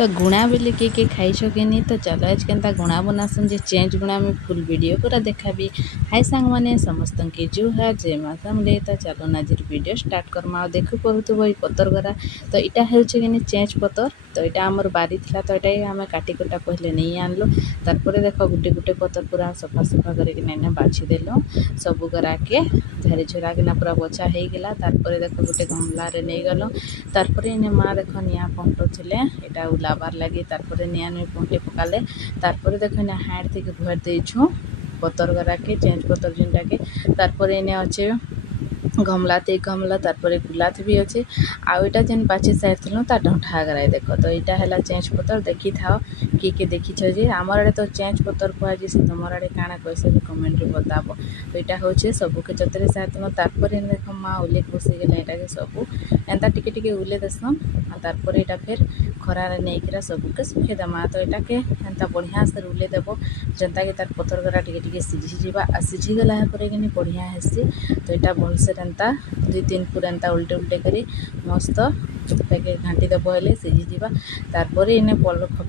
तो गुणा बोले किए खाई कि नहीं। तो चलो आज के गुणा बनासन जे चेंज गुणा में फुल वीडियो पूरा देखा भी। हाय सांग मैंने समस्त के जुहार जय माता मुझे। तो चलो नाजिर वीडियो स्टार्ट करमा देखु पड़ुव ये पतर गरा। तो यहाँ हूँ कि चेंज पतर। तो यहाँ आमर बारी था तो यहाँ आम काटी कुटा पहले नहीं आनलु। तारपर देख गोटे गोटे पतर पूरा सफा सफा करके बाछीदेलु सबू गरा के झारी झुरा किना पूरा बछा हो गला। तारपर देख गोटे गमलार नहीं गल। तारपर इने माँ देख निआ पंटुले यहाँ उलाबार लगे। तारपर निआ नुई पंटे पकाले। तारपर देख ना हाथ थी भुआर देछुँ पतर गरा के चेंज पतर जिनटा के। तारपर इने अच्छे गमलाते गमला तारपर गुलाथ भी अच्छे। आउ यहाँ जेन बाची सारी ता डंठा गराए देख। तो यहाँ है चेंज पतर देखी था किए देखी जे आमर आड़े तो चेंज पतर कहुए से तुम आड़े काଣା कैसे भी कमेंट में बताब। तो यहाँ हूँ सबके जतरे साथ तारपर देख माँ उल्ले बसीगला यहाँ के सबू एंता टिके उल्ले देसन। तारपर यहाँ फिर खरार नहीं सबके सुखे देमा। तो यहाँ के एंता बढ़िया से उल्ले देव जेनता कि तार पतर गरा टिके सीझीजा आ सीझीगला कि बढ़िया हेसी। तो यहाँ भलसे एंता 2-3 फुट एंता उल्टे उल्टे करी मस्त ताके घाटी देव हेले सीझीजा। तारपर इने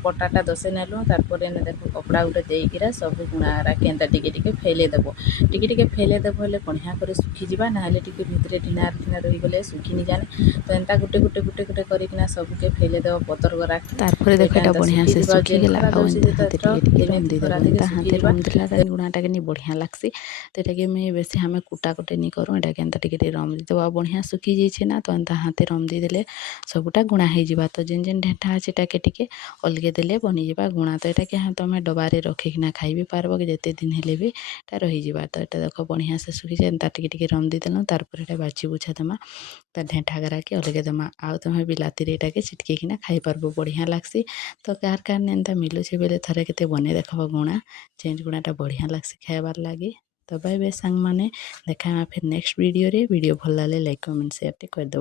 पटाटा दसे नेलु। तारपर इने देख कपड़ा गोटे देकीरा सब गुणारा के एंता टिके फैले देव टिके फैले देव हेले बढ़िया कर सुखीजा ना टिके भितर ढिना ढिना रही गले सुखी नहीं जाने। तो एंता गोटे गोटे गोटे गोटे करना सबके फैले देव पतर गरा। तारपर देख एटा बढ़िया से सुखी गला। आ एंता हाथे टिके रंदी देव एंता हाथे रंदिला गुणाटा के बढ़िया लागसी। तो यहाँ मैं बेसी हमें कुटा कुटे नहीं करूँ यहाँ के एंता टिके रंदी देव बढ़िया सुखी जाइए ना। तो एंता हाथे रंदी देले सबूटा गुणा हो। तो जेन जेन ढेटा अच्छे टाके टिके अलगे देले बनीजा गुणा। तो यहाँ के हाँ तुम डबारे रखिकिना खाई भी पार्ब कि जिते दिन हेले भी रही। तो यहाँ देख बढ़िया से सुखी जाए एंता टिके रंदी देल। तारपर यहाँ बाची बुछा देमा तो ढेटा गरा के अलगे देमा। आउ तुम बिलाती यहाँ के छिटकिना खाई पार्ब बढ़िया लागसी। तो कार कार एंता मिलूचे बेले थरे के बने देखब गुणा चेंज गुणाटा बढ़िया लागसी खाइबार लगे। तो बाय बाय सांग मैंने देखा फिर नेक्स्ट वीडियो रे। वीडियो भल लगे लाइक कमेंट शेयर करदेव।